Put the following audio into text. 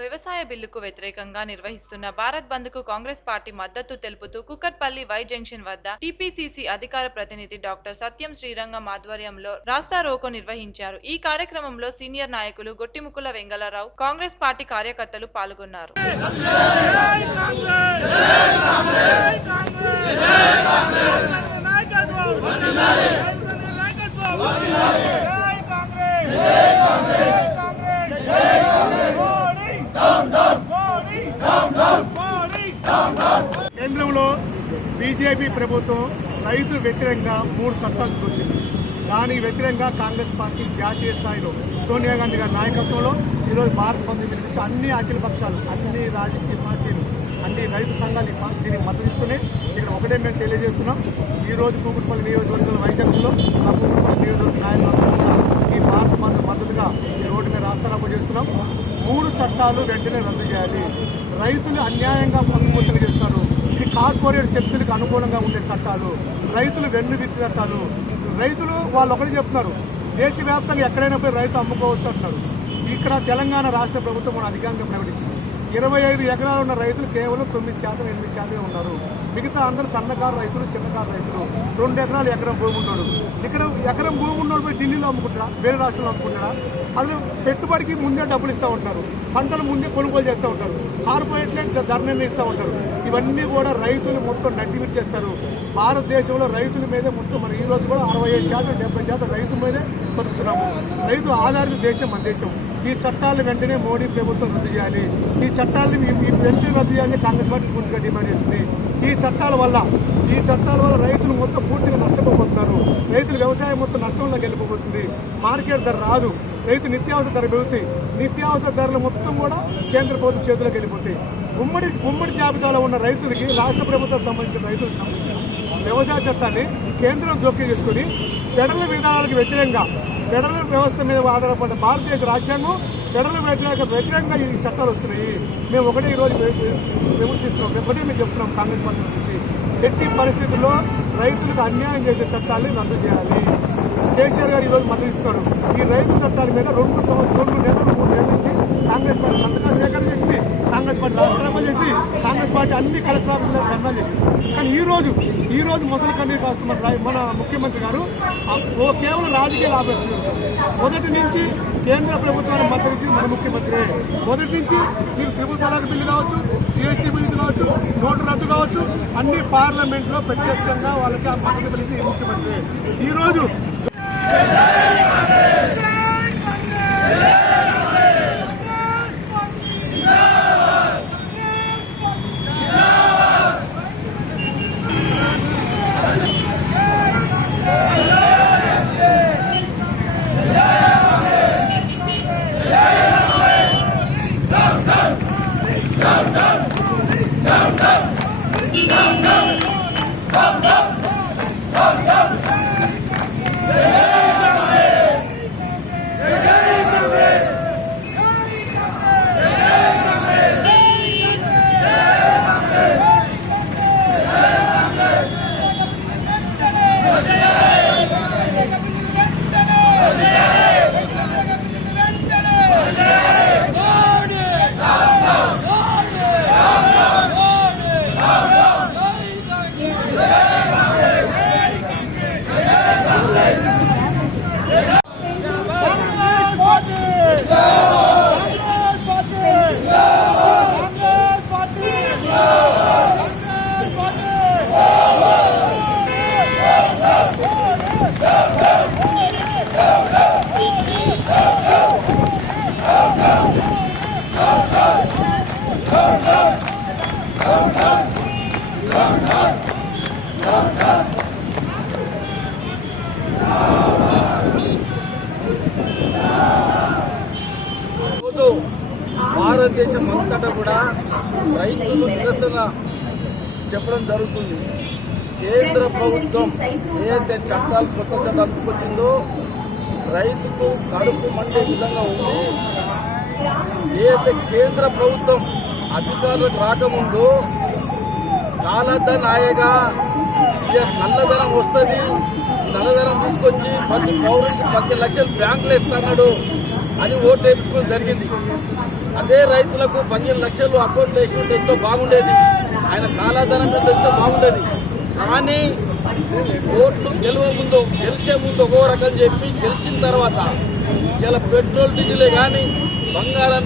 వ్యవసాయ బిల్లుకు వ్యతిరేకంగా నిర్వహిస్తున్న భారత్ బంద్కు కాంగ్రెస్ పార్టీ మద్దతు తెలుపుతూ కుక్కర్పల్లి వై జంక్షన్ వద్ద టీపీసీసీ అధికార ప్రతినిధి డాక్టర్ సత్యం శ్రీరంగం ఆధ్వర్యంలో రాస్తా రోకో నిర్వహించారు. ఈ కార్యక్రమంలో సీనియర్ నాయకులు గొట్టిముకుల వెంగళరావు కాంగ్రెస్ పార్టీ కార్యకర్తలు పాల్గొన్నారు. బీజేపీ ప్రభుత్వం రైతు వ్యతిరేకంగా మూడు చట్టాలు తీసుకొచ్చింది. దానికి వ్యతిరేకంగా కాంగ్రెస్ పార్టీ జాతీయ స్థాయిలో సోనియా గాంధీ గారి నాయకత్వంలో ఈరోజు భారత బంద్ పిలిపించి అన్ని అఖిల పక్షాలు అన్ని రాజకీయ పార్టీలు అన్ని రైతు సంఘాలు దీనికి మద్దతు ఇక్కడ ఒకటే మేము తెలియజేస్తున్నాం. ఈ రోజు కూకుట్పల్లి నియోజకవర్గంలో వైద్యంలో ఆ కూకుట్పల్లి నియోజకవర్గ నాయకులందరూ ఈ భారత బంద్ మద్దతుగా ఈ రోడ్డు మీద రాస్తారాపు చేస్తున్నాం. మూడు చట్టాలు వెంటనే రద్దు చేయాలి. రైతులు అన్యాయంగా పొందుపూతలు చేస్తారు. ఇది కార్పొరేట్ శక్తులకు అనుకూలంగా ఉండే చట్టాలు రైతులు వెన్ను వెన్నువిచ్చి చట్టాలు. రైతులు వాళ్ళు ఒకటి చెప్తున్నారు దేశవ్యాప్తంగా ఎక్కడైనా పోయి రైతు అమ్ముకోవచ్చు అంటున్నారు. ఇక్కడ తెలంగాణ రాష్ట్ర ప్రభుత్వం మన అధికారంగా ప్రకటించింది. ఇరవై ఐదు ఎకరాలు ఉన్న రైతులు కేవలం తొమ్మిది శాతం ఎనిమిది శాతమే ఉన్నారు. మిగతా అందరూ సన్నకారు రైతులు చిన్నకారు రైతులు. రెండు ఎకరాలు ఎకరం భూమి ఉన్నాడు. ఇక్కడ ఎకరం భూమి ఉన్నాడు పోయి ఢిల్లీలో అమ్ముకుంటారా వేరే రాష్ట్రంలో అమ్ముకుంటారా అసలు పెట్టుబడికి ముందే డబ్బులు ఇస్తూ ఉంటారు. పంటలు ముందే కొనుగోలు చేస్తూ ఉంటారు. కార్పొరేట్లే ధర నిర్ణయిస్తూ ఉంటారు. ఇవన్నీ కూడా రైతులు మొత్తం నడ్డి చేస్తారు. భారతదేశంలో రైతుల మీదే మొత్తం మన ఈ రోజు కూడా అరవై ఐదు శాతం డెబ్బై శాతం రైతు మీదే బతుకుతున్నాము. రైతు ఆధారిత దేశం మన దేశం. ఈ చట్టాలు వెంటనే మోడీ ప్రభుత్వం రద్దు చేయాలి. ఈ చట్టాలను ఈ- వెంటనే రద్దు చేయాలని కాంగ్రెస్ పార్టీ పూర్తిగా డిమాండ్ చేస్తుంది. ఈ చట్టాల వల్ల ఈ చట్టాల వల్ల రైతులు మొత్తం పూర్తిగా నష్టపోతున్నారు రైతులు వ్యవసాయం మొత్తం నష్టంలోకి వెళ్ళిపోతుంది మార్కెట్ ధర రాదు. రైతు నిత్యావసర ధర పెరుగుతాయి నిత్యావసర ధరలు మొత్తం కూడా కేంద్ర ప్రభుత్వం చేతిలోకి వెళ్ళిపోతాయి. ఉమ్మడి ఉమ్మడి జాబితాలో ఉన్న రైతులకి రాష్ట్ర ప్రభుత్వం సంబంధించిన రైతులకు సంబంధించిన వ్యవసాయ చట్టాన్ని కేంద్రం జోక్యం చేసుకుని ఫెడరల్ విధానాలకు వ్యతిరేకంగా ఫెడరల్ వ్యవస్థ మీద ఆధారపడ్డ భారతదేశ రాజ్యాంగం ఫెడరల్ వ్యతిరేక వ్యతిరేకంగా ఈ చట్టాలు వస్తున్నాయి. మేము ఒకటే ఈరోజు విమర్శిస్తున్నాం. ఒకటే మేము చెప్తున్నాం కాంగ్రెస్ పార్టీ నుంచి. ఎట్టి పరిస్థితుల్లో రైతులకు అన్యాయం చేసే చట్టాన్ని రద్దు చేయాలి. కేసీఆర్ గారు ఈరోజు మద్దతు ఈ రైతు చట్టాల మీద రెండు సంవత్సరం రెండు నెలలు మూడు నెలల నుంచి కాంగ్రెస్ పార్టీ సంతకాలు సేకరణ చేసింది. కాంగ్రెస్ పార్టీ రాజీనామా చేసింది. కాంగ్రెస్ పార్టీ అన్ని కలెక్టర్ ఆఫీసులో ధర్నా చేసింది. కానీ ఈ రోజు ఈ రోజు ముసలి కన్నీరు కాస్తున్న మన ముఖ్యమంత్రి గారు ఓ కేవలం రాజకీయ లాభం మొదటి నుంచి కేంద్ర ప్రభుత్వాన్ని మద్దతు ఇచ్చింది మన ముఖ్యమంత్రి. మొదటి నుంచి మీరు త్రిపుల్ తలాక్ బిల్లు కావచ్చు జిఎస్టీ బిల్లు కావచ్చు నోటు రద్దు కావచ్చు అన్ని పార్లమెంట్లో ప్రత్యక్షంగా వాళ్ళకి ఆ మద్దతు పలికింది ముఖ్యమంత్రి. ఈ రోజు భారతదేశం అంతటా కూడా రైతులు నిరసన చెప్పడం జరుగుతుంది. కేంద్ర ప్రభుత్వం ఏదైతే చట్టాలు కొత్త చట్టాలు తీసుకొచ్చిందో రైతుకు కడుపు మండే విధంగా ఉంది. ఏదైతే కేంద్ర ప్రభుత్వం అధికారులకు రాకముందు కాలధన్ ఆయగా ఇక నల్లధనం వస్తుంది. నల్లధనం తీసుకొచ్చి పది పౌరులకి పది లక్షలు బ్యాంకులు ఇస్తున్నాడు. అని ఓటు వేయించుకోవడం జరిగింది. అదే రైతులకు పదిహేను లక్షలు అకౌంట్ వేసినట్టు ఎంతో బాగుండేది. ఆయన కాలాధనం మీద ఎంతో బాగుండేది. కానీ ఓట్లు గెలవ ముందు గెలిచే ముందు ఒక్కో రకం చెప్పి గెలిచిన తర్వాత ఇలా పెట్రోల్ డీజిలే కానీ బంగారం